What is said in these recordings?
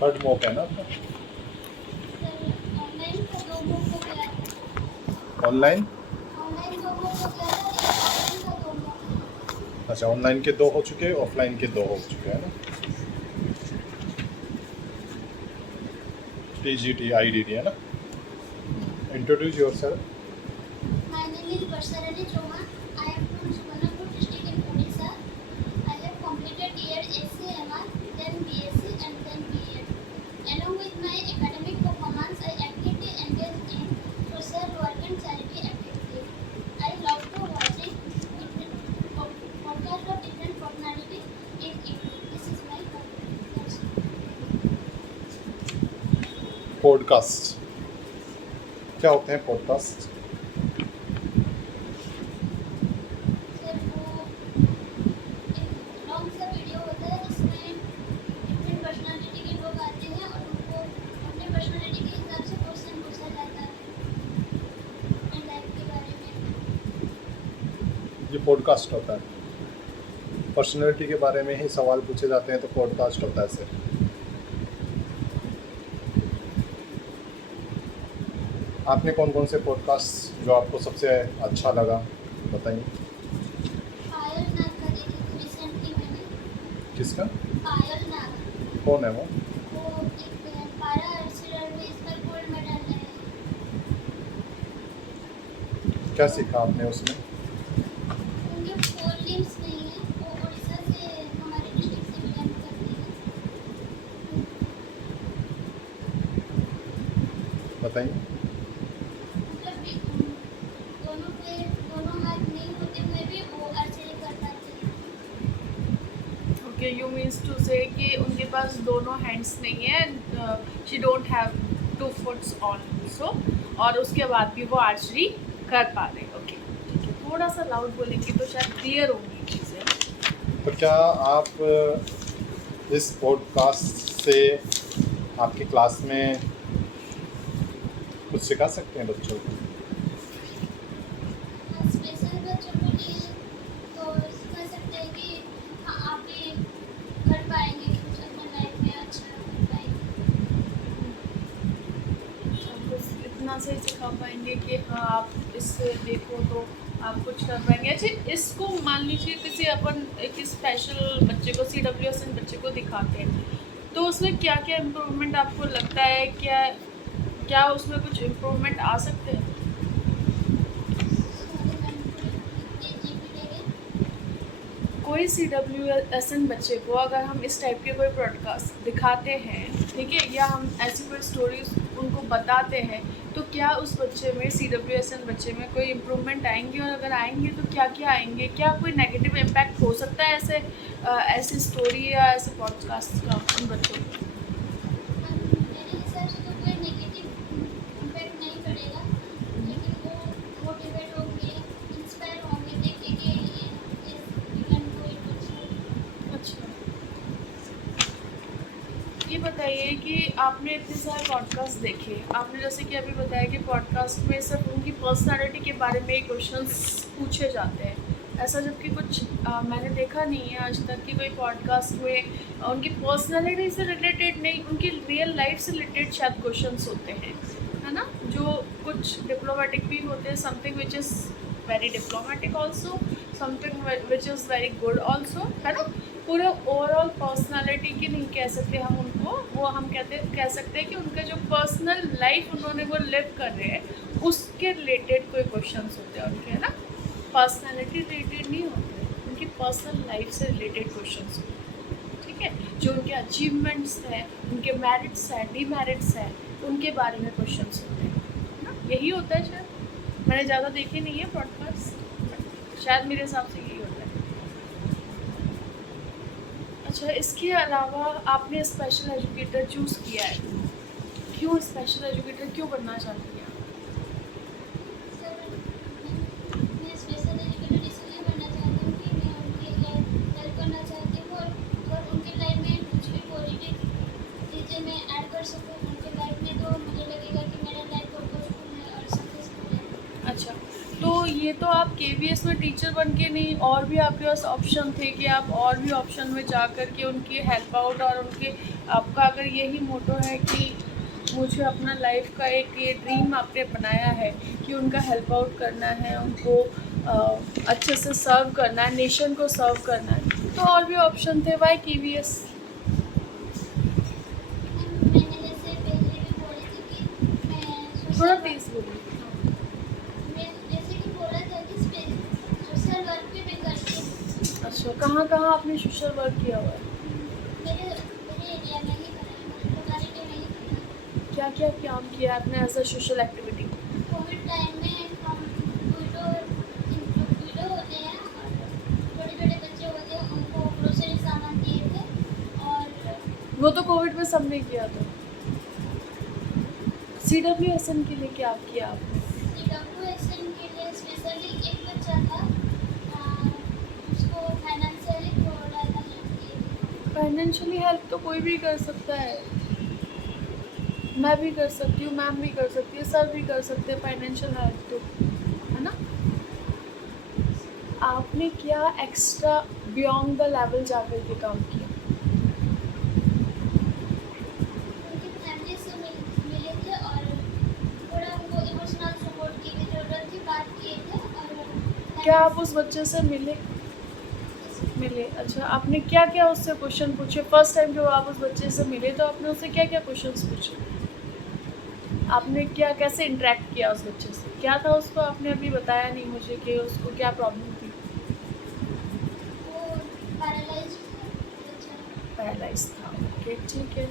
Third mock है ना आपका? ऑनलाइन का 2 मॉक हो गया, ऑनलाइन? ऑनलाइन 2 मॉक हो गया था, एक ऑफलाइन का 2 मॉक। अच्छा, ऑनलाइन के 2 हो चुके हैं, ऑफलाइन के 2 हो चुके हैं ना? TGT IDD है ना? Introduce yourself. My name is Varsarani Choma. I am from Suvarnapur district in Odisha. I have completed year SCMR, then BSc and then BEd. Along with my academic performance, I actively engage in social work and charity activities. I love to watching different podcasts of different personalities in English. This is my hobby. That's podcast क्या होते हैं podcast? Sir वो एक long सा video होता है जिसमें different personality के लोग आते हैं और उनको अपने पर्सनालिटी के हिसाब से क्वेश्चन पूछा जाता है अपने लाइफ के बारे में। ये पॉडकास्ट होता है। पर्सनैलिटी के बारे में ही सवाल पूछे जाते हैं तो पॉडकास्ट होता है ऐसे। आपने कौन कौन से पॉडकास्ट जो आपको सबसे अच्छा लगा बताइए। पायल नाग का देखी थी रिसेंटली मैंने। किसका? पायल नाग, कौन है वो? एक पारा आर्चर में इस बार गोल्ड मेडल है। क्या सीखा आपने उसमें? उनके 4 लिम्स नहीं है, वो उड़ीसा से हमारे डिस्ट्रिक्ट से बिलोंग करती है। बताइए। मतलब दोनों पे दोनों हाथ नहीं होते हुए भी वो आर्चरी कर पाते हैं। ओके, यू मीन्स टू से कि उनके पास दोनों हैंड्स नहीं है, she don't have 2 foots also, और उसके बाद भी वो आर्चरी कर पा रहे। ओके ठीक है, थोड़ा सा लाउड बोलेंगे तो शायद क्लियर होंगी चीज़ें। तो क्या आप इस पॉडकास्ट से आपकी क्लास में कुछ सिखा सकते हैं बच्चों को? स्पेशल बच्चों के लिए तो कह सकते हैं कि हाँ आप भी कर पाएंगे, कुछ अपने लाइफ में अच्छा कर पाएंगे। बस इतना से ही सिखा पाएंगे कि हाँ आप इससे देखो तो आप कुछ कर पाएंगे। अच्छा, इसको मान लीजिए किसी अपन एक स्पेशल बच्चे को, CWSN बच्चे को दिखाते हैं तो उसमें क्या क्या इम्प्रूवमेंट आपको लगता है, क्या उसमें कुछ इम्प्रूवमेंट आ सकते हैं? कोई CWSN बच्चे को अगर हम इस टाइप के कोई ब्रॉडकास्ट दिखाते हैं, ठीक है, या हम ऐसी कोई स्टोरीज उनको बताते हैं, तो क्या उस बच्चे में, CWSN बच्चे में कोई इम्प्रूवमेंट आएंगे, और अगर आएंगे तो क्या क्या आएंगे? क्या कोई नेगेटिव इम्पैक्ट हो सकता है ऐसी स्टोरी या ऐसे पॉडकास्ट का उन बच्चों को? मेरे हिसाब से तो कोई नेगेटिव इम्पैक्ट नहीं पड़ेगा, लेकिन वो मोटिवेट होंगे, इंस्पायर होंगे देख के कि ये we can do it also. अच्छा, ये बताइए कि आपने इतने सारे पॉडकास्ट देखे, आपने जैसे कि अभी बताया कि पॉडकास्ट में सिर्फ उनकी पर्सनालिटी के बारे में क्वेश्चंस पूछे जाते हैं, ऐसा जबकि कुछ मैंने देखा नहीं है आज तक कि कोई पॉडकास्ट में उनकी पर्सनालिटी से रिलेटेड नहीं, उनकी रियल लाइफ से रिलेटेड शायद क्वेश्चंस होते हैं, है ना, जो कुछ डिप्लोमेटिक भी होते हैं, something which is very diplomatic also, something which is very good also, है ना। पूरा ओवरऑल पर्सनालिटी की नहीं कह सकते हम उनको, वो हम कह सकते हैं कि उनका जो पर्सनल लाइफ उन्होंने वो लिव कर रहे हैं उसके रिलेटेड कोई क्वेश्चंस होते हैं उनके, है ना। पर्सनालिटी रिलेटेड नहीं होते, उनकी पर्सनल लाइफ से रिलेटेड क्वेश्चंस होते हैं, ठीक है। जो उनके अचीवमेंट्स हैं, उनके मेरिट्स हैं, डीमेरिट्स हैं, उनके बारे में क्वेश्चंस होते हैं, है ना। यही होता है शायद, मैंने ज़्यादा देखे नहीं है पॉडकास्ट, शायद मेरे हिसाब से यही होता है। अच्छा, इसके अलावा आपने स्पेशल एजुकेटर चूज़ किया है, क्यों स्पेशल एजुकेटर क्यों बनना चाहती हैं? सर मैं स्पेशल एजुकेटर इसलिए बनना चाहती हूँ कि मैं उनकी हेल्प करना चाहती हूँ, और उनके लाइफ में कुछ भी पॉजिटिव चीज़ें मैं ऐड कर सकूँ उनके लाइफ में, तो मुझे लगेगा कि मेरा लाइफ पर्पसफुल है और सक्सेसफुल है। अच्छा, तो ये ये तो आप केवीएस में टीचर बन के नहीं, और भी आपके पास ऑप्शन थे कि आप और भी ऑप्शन में जा कर के उनकी हेल्प आउट, और उनके आपका अगर यही मोटो है कि मुझे अपना लाइफ का एक ये ड्रीम आपने बनाया है कि उनका हेल्प आउट करना है, उनको अच्छे से सर्व करना है, नेशन को सर्व करना है, तो और भी ऑप्शन थे। Why KVS? मैंने जैसे पहले भी बोली थी कि मैं थोड़ा सोशल तेज बोलिए। मैं जैसे कि बोला था कि सोशल वर्क भी मैं करती हूँ। अच्छा, कहाँ कहाँ आपने सोशल वर्क किया हुआ है? मेरे एरिया में ही करा है, मेरे लोकेलिटी में ही करा है। क्या क्या काम किया है आपने as a social activity? Covid time में हम विडो होते हैं और छोटे छोटे बच्चे होते हैं, उनको ग्रोसरी सामान दिए थे। और वो तो कोविड में सबने किया था। CWSN के लिए क्या किया आपने? CWSN के लिए स्पेशली एक बच्चा था, उसको फाइनेंशियली थोड़ा सा हेल्प किए थे। फाइनेंशियली हेल्प तो कोई भी कर सकता है, मैं भी कर सकती हूँ, मैम भी कर सकती है, सर भी कर सकते हैं फाइनेंशियल हेल्प, तो है ना। आपने क्या एक्स्ट्रा बियॉन्ड द लेवल जाकर के काम किया? उनकी फैमिली से मिले थे और थोड़ा उनको इमोशनल सपोर्ट की भी ज़रूरत थी, बात किए थे। और क्या आप उस बच्चे से मिले? अच्छा, आपने क्या क्या उससे क्वेश्चन पूछे? फर्स्ट टाइम जब आप उस बच्चे से मिले तो आपने उससे क्या क्या क्वेश्चंस पूछे? आपने क्या कैसे इंटरेक्ट किया उस बच्चे से? क्या था उसको, आपने अभी बताया नहीं मुझे कि उसको क्या प्रॉब्लम थी। वो पैरालाइज था, ओके ठीक है।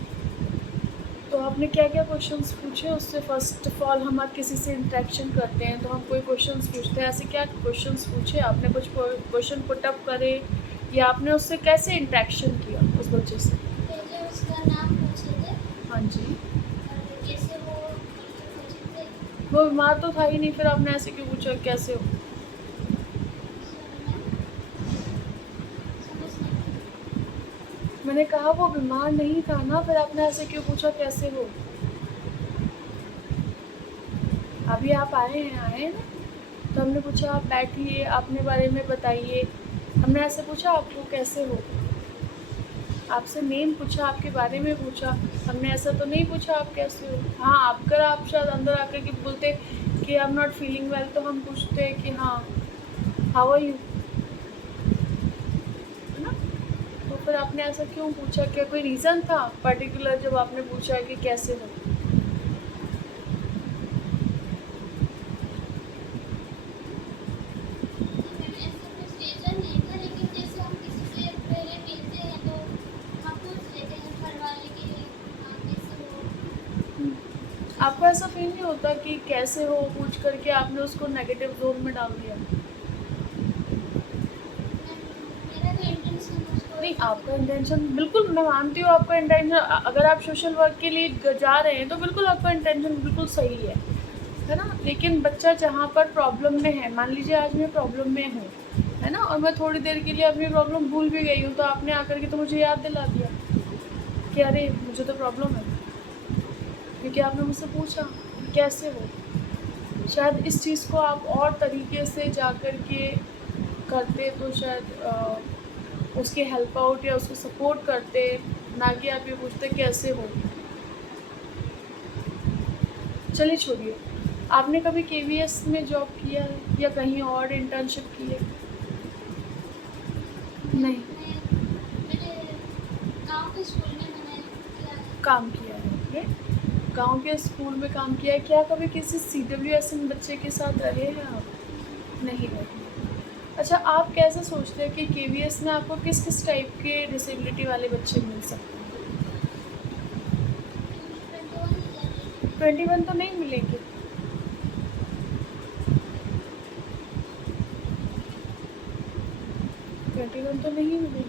तो आपने क्या क्या क्वेश्चंस पूछे उससे? फर्स्ट ऑफ ऑल हम किसी से इंटरेक्शन करते हैं तो हम कोई क्वेश्चंस पूछते हैं, ऐसे क्या क्वेश्चंस पूछे आपने? कुछ क्वेश्चन पुटअप करे या आपने उससे कैसे इंटरेक्शन किया उस बच्चे से? पहले उसका नाम पूछे थे हाँ जी। और कैसे वो पूछे थे। वो बीमार तो था ही नहीं, फिर आपने ऐसे क्यों पूछा कैसे हो? समझ नहीं। मैंने कहा वो बीमार नहीं था ना, फिर आपने ऐसे क्यों पूछा कैसे हो? अभी आप आए हैं ना, तो हमने पूछा आप बैठिए, अपने बारे में बताइए। हमने ऐसे पूछा आपको कैसे हो, आपसे नेम पूछा, आपके बारे में पूछा, हमने ऐसा तो नहीं पूछा आप कैसे हो। हाँ, अगर आप शायद अंदर आकर के बोलते कि I am not feeling well, तो हम पूछते हैं कि हाँ हाउ आर यू, है ना। तो फिर आपने ऐसा क्यों पूछा? क्या कोई रीज़न था पर्टिकुलर जब आपने पूछा कि कैसे हो? ऐसा कुछ रीज़न नहीं था, लेकिन जैसे हम किसी से पहले मिलते हैं तो हम पूछ लेते हैं घर वाले कि हाँ कैसे हो। आपको ऐसा फील नहीं होता कि कैसे हो पूछ करके आपने उसको नेगेटिव जोन में डाल दिया? मेरा तो इंटेंशन उसको नहीं, आपका इंटेंशन बिल्कुल, मैं मानती हूँ आपका इंटेंशन, अगर आप सोशल वर्क के लिए जा रहे हैं तो बिल्कुल आपका इंटेंशन बिल्कुल सही है ना। लेकिन बच्चा जहाँ पर प्रॉब्लम में है, मान लीजिए आज मैं प्रॉब्लम में हूँ, है ना, और मैं थोड़ी देर के लिए अपनी प्रॉब्लम भूल भी गई हूँ, तो आपने आकर के तो मुझे याद दिला दिया कि अरे मुझे तो प्रॉब्लम है, क्योंकि आपने मुझसे पूछा कि कैसे हो। शायद इस चीज़ को आप और तरीके से जा कर के करते तो शायद उसके हेल्प आउट या उसको सपोर्ट करते, ना कि आप ये पूछते कैसे हो। चलिए छोड़िए, आपने कभी केवीएस में जॉब किया है या कहीं और इंटर्नशिप की है? नहीं, मेरे गांव के स्कूल में मैंने किया है। काम किया है आपने, गांव के स्कूल में काम किया है। क्या कभी किसी CWSN बच्चे के साथ रहे हैं आप? नहीं रहे। अच्छा, आप कैसे सोचते हैं कि केवीएस में आपको किस किस टाइप के डिसेबिलिटी वाले बच्चे मिल सकते हैं? 21 तो नहीं मिलेंगे। तो नहीं मिलेंगे।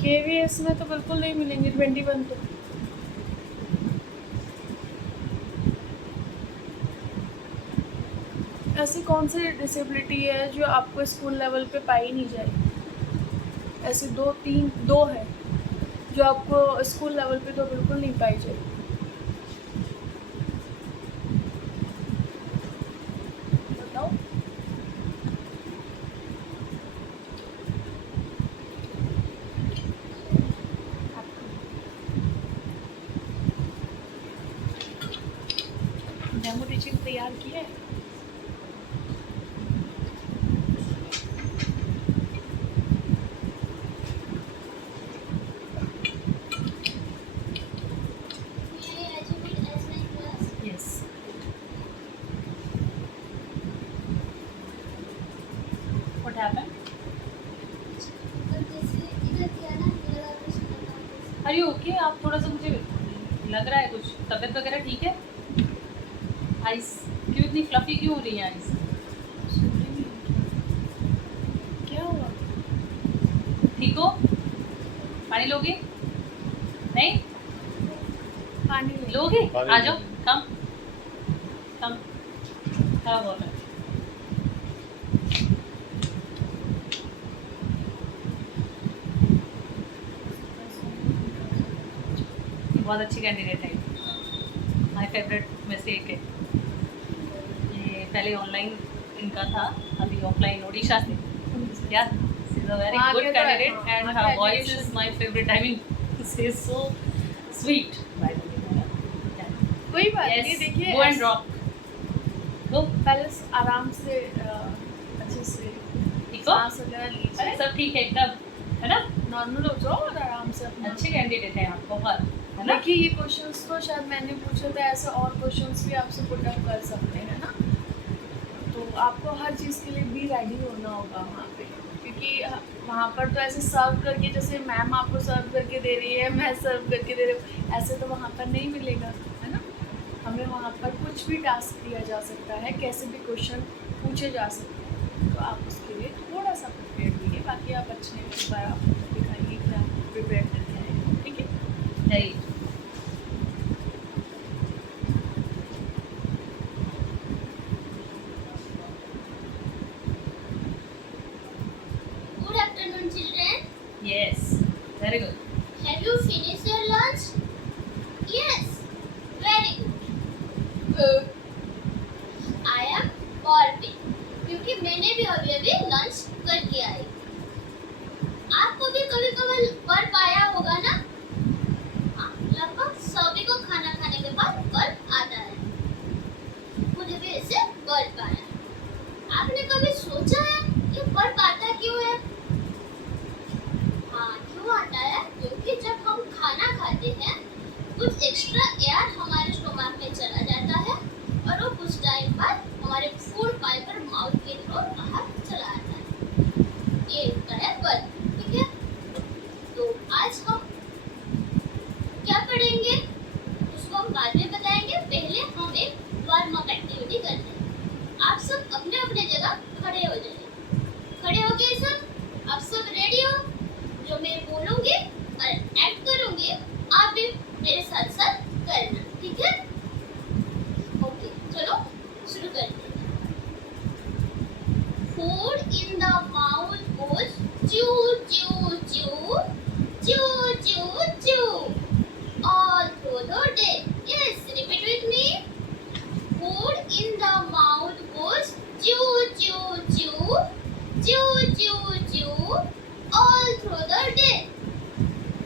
केवीएस में तो बिल्कुल नहीं मिलेंगे 21 तो। ऐसी कौन सी डिसेबिलिटी है जो आपको स्कूल लेवल पे पाई नहीं जाएगी? ऐसे दो है जो आपको स्कूल लेवल पे तो बिल्कुल नहीं पाई जाएगी। बताओ। डेमो टीचिंग तैयार की है? May I educate as my class? Yes. What happened? तो जैसे इधर किया ना, लगा कुछ करना कुछ। अरे ओके, आप थोड़ा सा मुझे लग रहा है कुछ तबीयत वगैरह ठीक है? आइस क्यों इतनी फ्लफी क्यों हो रही है आइस? क्या हुआ? ठीक हो? पानी लोगे? नहीं पानी ले। लोगे? पानी आ जाओ, नहीं। कम कम क्या हुआ है? बहुत अच्छी कैंडिडेट है, माय फेवरेट में से एक है। ये पहले ऑनलाइन इनका था, अभी ऑफलाइन ओडिशा से। Yeah, she's a very वहाँ good के तो है, candidate हाँ, and वहाँ her के voice is education- my favorite. I mean, she is so sweet. By the way, yeah. कोई बात Yes, नहीं, देखिए go and rock. Go. पहले आराम से अच्छे से ठीक हो? सांस वगैरह अरे लीजिए, सब ठीक है एकदम, है ना? नॉर्मल हो जाओ और आराम से अपना अच्छे कैंडिडेट हैं आप बहुत, है ना? देखिए ये क्वेश्चंस तो शायद मैंने पूछे थे, ऐसे और क्वेश्चंस भी आपसे पुट अप कर सकते हैं ना, तो आपको हर चीज़ के लिए भी रेडी होना होगा वहाँ पे, क्योंकि वहाँ पर तो ऐसे सर्व करके, जैसे मैम आपको सर्व करके दे रही है, मैं सर्व करके दे रही हूँ, ऐसे तो वहाँ पर नहीं मिलेगा, है ना? हमें वहाँ पर कुछ भी टास्क दिया जा सकता है, कैसे भी क्वेश्चन पूछे जा सकते हैं, तो आप उसके लिए थोड़ा सा प्रिपेयर रहिए, बाकी आप अच्छे एक बार आप दिखाइए कि आप प्रिपेयर करके आए, ठीक है? Right. Good afternoon, children. Yes. Very good. Have you finished your lunch? Yes. Very good. Good. I am Barbie. क्योंकि मैंने भी अभी लंच करके आई। आपको भी कभी कभी बर्फ आया होगा ना? हाँ, लगभग सभी को खाना खाने के बाद बर्फ आता है। मुझे भी ऐसे बर्फ आया। आपने कभी सोचा है कि बर्फ आता क्यों है? हाँ, क्यों आता है? क्योंकि जब हम खाना खाते हैं, कुछ एक्स्ट्रा एयर हमारे स्टोमक में चला जाता है और वो कुछ टाइम बाद हमारे फूड फाइबर माउथ के थ्रू बाहर चला आता है। ये होता है बर्फ, ठीक है? तो आज हम क्या पढ़ेंगे उसको हम बाद में बताएंगे। पहले हम एक वार्म अप एक्टिविटी करते हैं। आप सब अपने अपने जगह खड़े हो जाइए। खड़े हो गए सब? आप सब रेडी हो? जो मैं बोलूंगी और एक्ट करूंगी, आप भी मेरे साथ साथ करना, ठीक है? ओके, चलो शुरू करते हैं। Food in the mouth goes chew chew chew chew chew chew all through the day. Yes, repeat with me. Food in the mouth goes chew chew chew chew chew chew all through the day.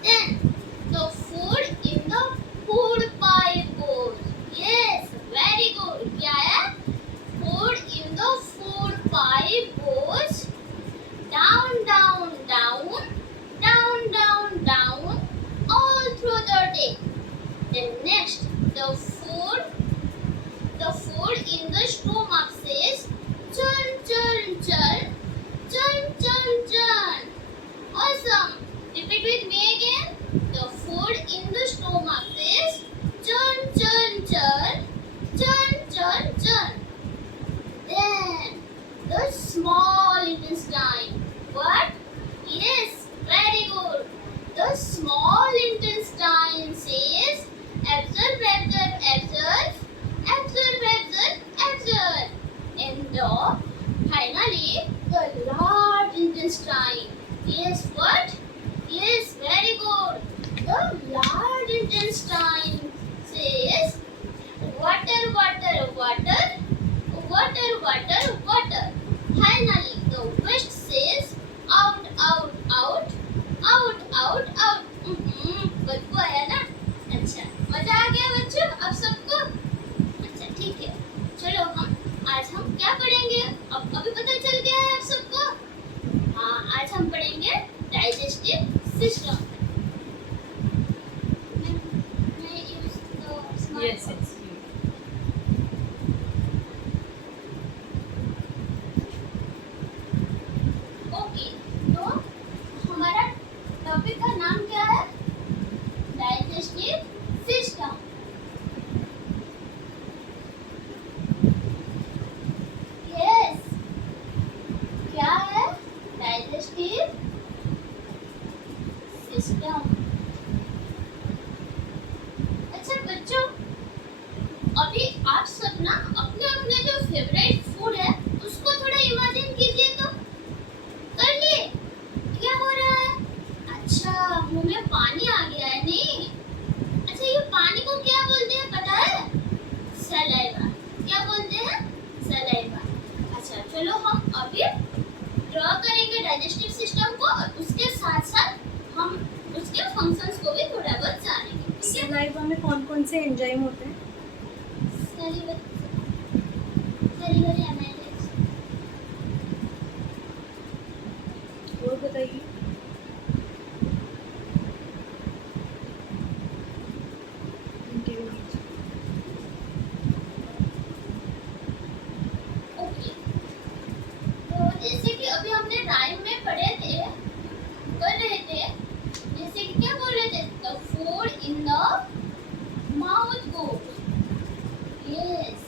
Then the food in the food pipe goes. Yes, very good. क्या है? Food in the food pipe goes down, down, down, down, down, down, all through the day. Then next, the food in the stomach says churn, churn, churn, churn, churn, churn. Awesome. Repeat with me again. The food in the stomach says churn, churn, churn, churn, churn, churn. Then the small intestine. What? Yes, very good. The small intestine says absorb, absorb, absorb, absorb, absorb, absorb. And finally the large intestine. Yes, what? Yes, very good. The large intestine says water, water, water, water, water, water. Finally, the waste says out, out, out, out, out, out. बदबू आया ना? अच्छा, मजा आ गया बच्चों अब सबको? अच्छा ठीक है, चलो आज हम क्या पढ़ेंगे? अब अभी पता चल गया है आप सबको? हाँ, आज हम पढ़ेंगे डाइजेस्टिव सिस्टम। मैं use the smart Yes, box. yes. Okay, तो हमारा टॉपिक का नाम क्या है? Digestive system. यस, क्या है डाइजेस्टिव सिस्टम? अच्छा बच्चों, अभी आप सब ना अपने अपने जो फेवरेट फूड है उसको थोड़ा इमेजिन कीजिए तो। कर लिए? क्या हो रहा है? अच्छा, मुंह में पानी आ गया है नहीं? अच्छा, ये पानी को क्या बोलते हैं पता है? सलाइवा। क्या बोलते हैं? सलाइवा। अच्छा, चलो हम अभी ड्रॉ करेंगे डाइजेस्टिव सिस्टम को और उसके साथ साथ हम उसके फंक्शंस को भी थोड़ा बहुत जानेंगे। ठीक है? सलाइवा में कौन कौन से एंजाइम होते हैं? Salivary amylase. और बताइए। ओके, तो जैसे कि अभी हमने राइम में पढ़े थे, कर रहे थे, जैसे कि क्या बोल रहे थे? The food in the mouth goes. Yes,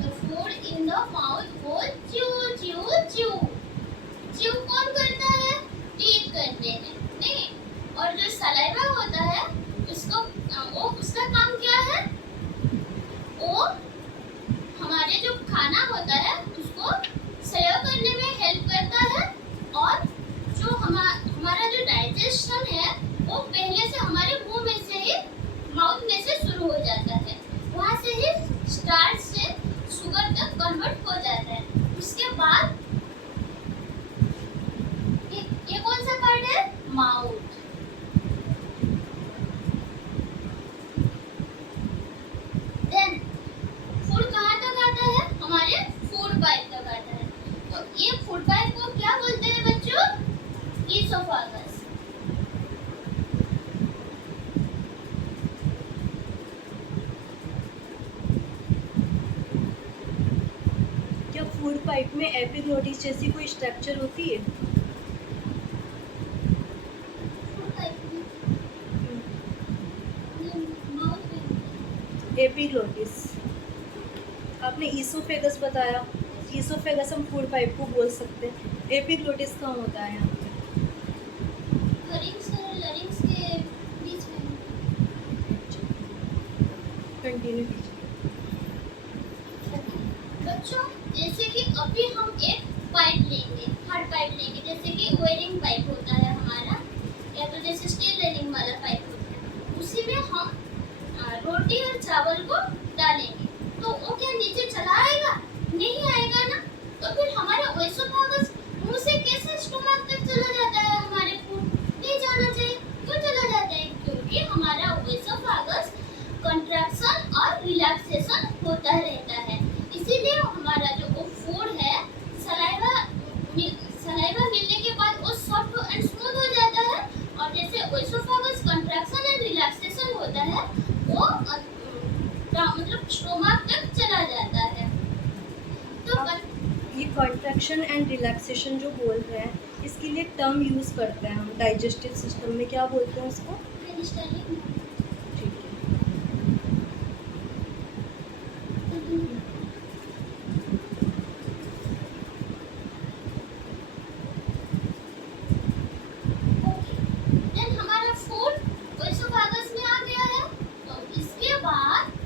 the food in the mouth goes chew chew chew. Chew कौन करता है? टीथ करते हैं नहीं? और जो सलाइवा होता है उसको वो उसका काम क्या है? वो हमारे जो खाना होता है उसको सर्व करने में हेल्प करता है और जो हमारा जो डाइजेशन है वो पहले से हमारे मुंह में से ही, माउथ में से शुरू हो जाता है। वहाँ से ही स्टार्च से शुगर तक कन्वर्ट हो जाता है। उसके बाद ये कौन सा पार्ट है? माउथ। देन फूड कहाँ तक आता है? हमारे फूड पाइप तक आता है। तो ये फूड पाइप को क्या बोलते हैं बच्चों? ईसोफागस। क्या फूड पाइप में एपिग्लोटिस जैसी कोई स्ट्रक्चर होती है? फूड पाइप में माउथ में। एपिग्लोटिस। आपने ईसोफेगस बताया। ईसोफेगस हम फूड पाइप को बोल सकते हैं। एपिग्लोटिस कहाँ होता है यहाँ पे? फरिंग्स और लरिंग्स के बीच में। कंटिन्यू कीजिए। बच्चों, जैसे कि अभी हम एक पाइप लेंगे, हार्ड पाइप लेंगे, जैसे कि वेयरिंग पाइप होता है हमारा, या तो जैसे स्टील रेलिंग वाला पाइप होता है, उसी में हम रोटी और चावल को डालेंगे तो वो क्या नीचे चला आएगा? नहीं आएगा ना। तो फिर हमारा ओएसोफागस मुंह से कैसे स्टोमक तक चला जाता है? हमारे फूड नहीं जाना चाहिए। क्यों चला जाता है? क्योंकि हमारा ओएसोफागस कंट्रैक्शन और रिलैक्सेशन होता रहता है। इसीलिए हमारा जो वो फूड है, सलाइवा मिलने के बाद वो सॉफ्ट एंड स्मूथ हो जाता है और जैसे ओएसोफागस कंट्रैक्शन एंड रिलैक्सेशन होता है वो मतलब स्टोमक तक चला जाता है। तो ये कॉन्ट्रैक्शन एंड रिलैक्सेशन जो बोल रहे हैं, इसके लिए टर्म यूज़ करते हैं हम डाइजेस्टिव सिस्टम में। क्या बोलते हैं उसको? पेरिस्टालिक ठीक है। देन हमारा फूड ओएसोफागस में आ गया है। तो इसके बाद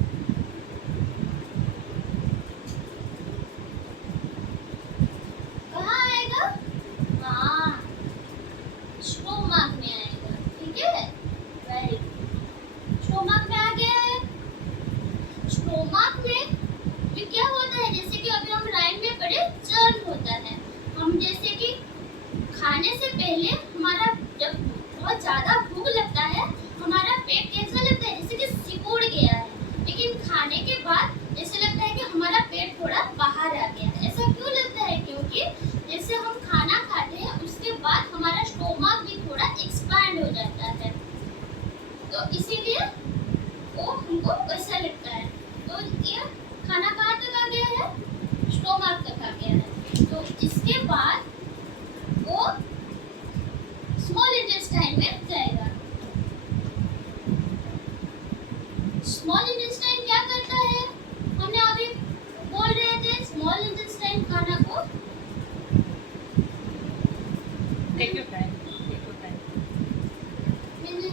ये खाना कहाँ तक आ गया है, स्टोमक तक आ गया है। तो इसके बाद वो स्मॉल इंटेस्टाइन में जाएगा। स्मॉल इंटेस्टाइन क्या करता है, हमने अभी बोल रहे थे स्मॉल इंटेस्टाइन खाना को take your time, take your time. मैंने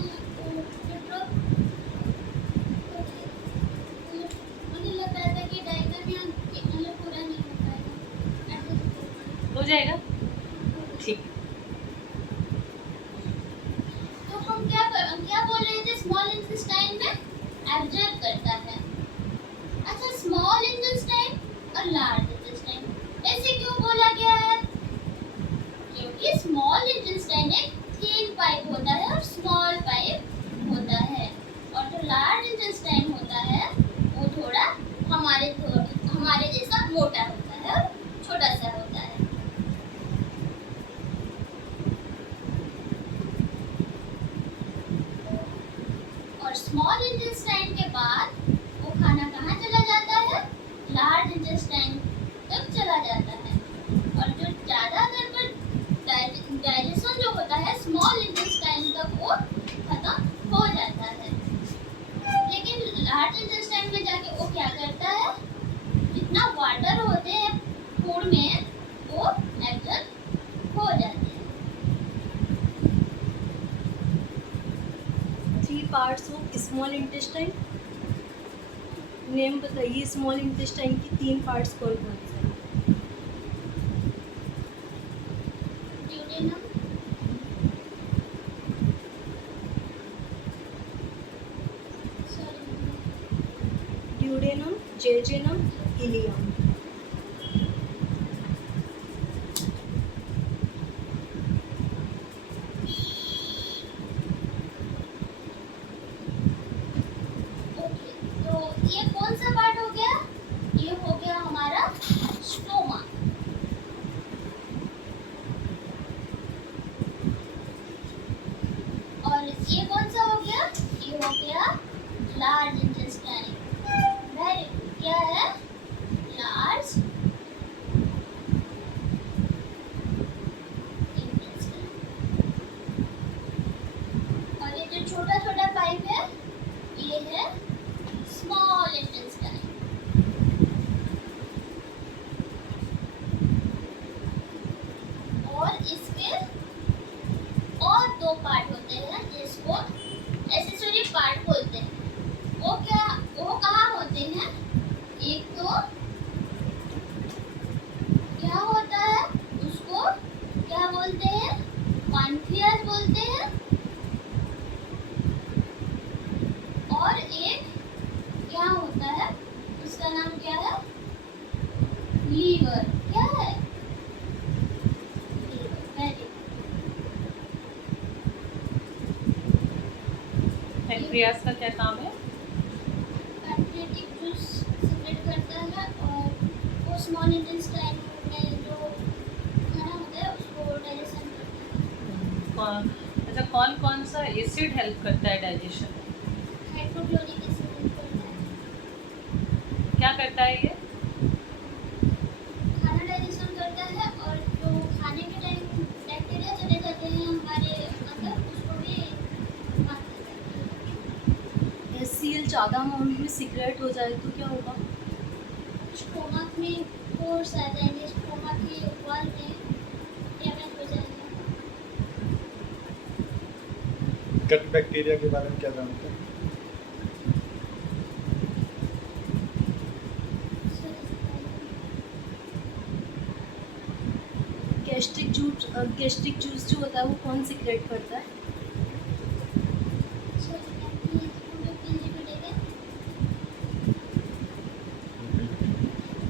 मुझे लग रहा था कि डायग्राम यहाँ मतलब पूरा नहीं हो पाएगा, ऐसे हो जाएगा, ठीक। तो हम क्या बोल रहे थे, स्मॉल इंटेस्टाइन में एब्जॉर्ब करता है। अच्छा, स्मॉल इंटेस्टाइन और लार्ज इंटेस्टाइन ऐसे क्यों बोला गया है, क्योंकि स्मॉल इंटेस्टाइन एक थिन पाइप होता है और स्मॉल पाइप होता है, और जो लार्ज इंटेस्टाइन होता है वो थोड़ा हमारे जैसा मोटा होता है और छोटा सा होता है। और स्मॉल इंटेस्टाइन के बाद वो खाना कहाँ चला जाता है, लार्ज इंटेस्टाइन तक चला जाता है। और जो ज़्यादातर पर डाइजेशन जो होता है स्मॉल इंटेस्टाइन तक वो खत्म हो जाता है, लेकिन लार्ज इंटेस्टाइन में जाके वो क्या करता है, जितना वाटर होते हैं फूड में वो एब्जॉर्ब हो जाते हैं। 3 parts of small intestine, name बताइए स्मॉल इंटेस्टाइन की 3 पार्ट्स कौन कौन से हैं? Duodenum, duodenum, jejunum, ileum. Okay, तो ये कौन सा पार्ट हो गया, ये हो गया हमारा स्टोमा। और ये कौन सा हो गया, ये हो गया लार्ज इंटेस्टाइन। वेरी गुड, क्या है, लार्ज इंटेस्टाइन। और ये जो छोटा छोटा पाइप है ये है स्मॉल इंटेस्टाइन। और इसके और 2 पार्ट होते हैं जिसको एक्सेसरी पार्ट बोलते हैं। वो कहाँ होते हैं, एक तो क्या होता है, उसको क्या बोलते हैं, पानक्रियास बोलते हैं। और एक क्या होता है, उसका नाम क्या है, लीवर। क्या है, लीवर। वेरी पैंक्रियास का क्या काम है? पैंक्रियाटिक जूस सीक्रेट करता है और वो स्मॉल इंटेस्टाइन में जो खाना होता है उसको डाइजेशन करता अच्छा, कौन कौन सा एसिड हेल्प करता है डाइजेशन में? है। हाइड्रोक्लोरिक एसिड करता है, क्या करता है ये? खाना डाइजेशन करता है, और जो खाने के टाइम बैक्टीरिया चले जाते हैं हमारे अंदर उसको भी मार देता है। HCl ज़्यादा अमाउंट में सिगरेट हो जाए तो क्या होगा? स्टोमक में फोर्स आ जाएंगे, स्टोमक के वॉल में डैमेज हो जाएगा। गट बैक्टीरिया के बारे में क्या जानते हैं? गैस्ट्रिक जूस जो होता है वो कौन सिक्रेट करता है?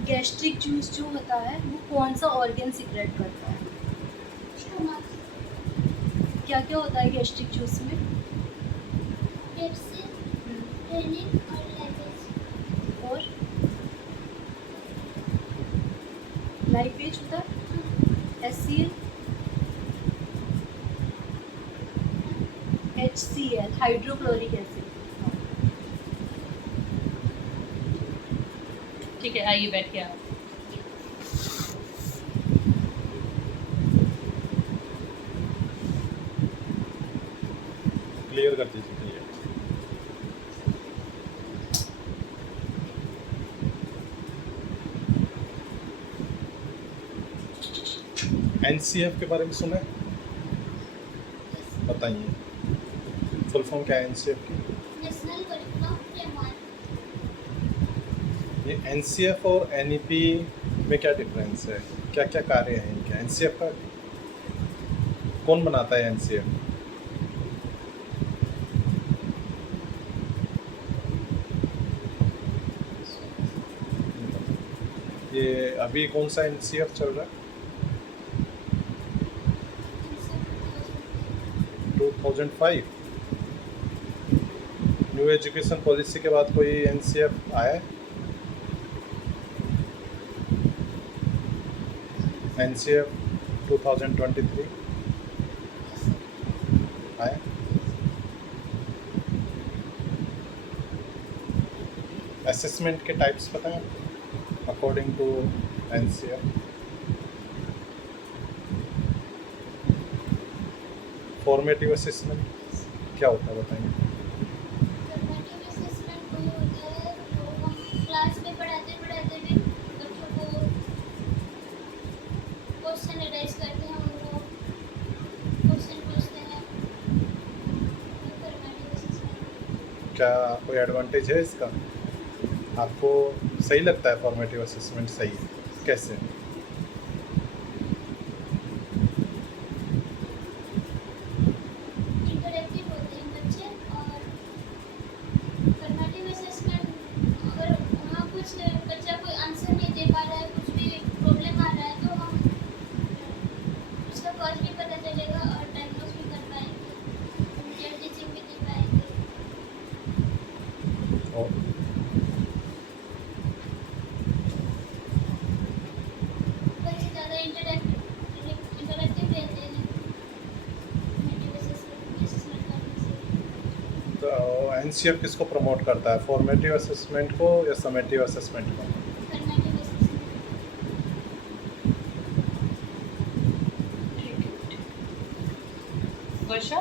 गैस्ट्रिक जूस जो होता है वो कौन सा ऑर्गन सिक्रेट करता है? क्या क्या होता है गैस्ट्रिक जूस में? और लाइपेज होता है, HCl, HCl हाइड्रोक्लोरिक एसिड। ठीक है, आइए बैठिए आप। क्लियर कर दीजिए, क्लियर। एनसीएफ के बारे में सुना है? बताइए फुल फॉर्म क्या है एनसीएफ की? National curriculum framework. ये एनसीएफ और एनईपी में क्या डिफरेंस है? क्या क्या कार्य हैं इनके? एनसीएफ का कौन बनाता है एनसीएफ? ये अभी कौन सा एनसीएफ चल रहा है? 2005 न्यू एजुकेशन पॉलिसी के बाद कोई एनसीएफ आया है? एनसीएफ 2023 आया? असेसमेंट के टाइप्स बताएं according to NCF. Formative assessment क्या होता है बताएंगे? फॉर्मेटिव असेसमेंट वही होता है जो हम क्लास में पढ़ाते पढ़ाते भी बच्चों को क्वेश्चन एडाइज करते हैं, उनको क्वेश्चन पूछते हैं। फॉर्मेटिव असेसमेंट क्या कोई एडवांटेज है इसका? आपको सही लगता है फॉर्मेटिव असेसमेंट सही है? कैसे? इंटरैक्टिव होते हैं बच्चे। और फॉर्मेटिव असेसमेंट अगर वहाँ कुछ बच्चा कोई आंसर नहीं दे पा रहा है, कुछ भी प्रॉब्लम आ रहा है, तो हम उसका कॉज भी पता चलेगा और डायग्नोस भी कर पाएंगे, इमीडिएट टीचिंग भी दे पाएंगे। और बच्चे ज़्यादा इंटरैक्टिव रहते हैं फॉर्मेटिव असेसमेंट करने से। तो एनसीएफ किसको प्रमोट करता है, फॉर्मेटिव असेसमेंट को या समेटिव असेसमेंट को? फॉर्मेटिव असेसमेंट ठीक है। वर्षा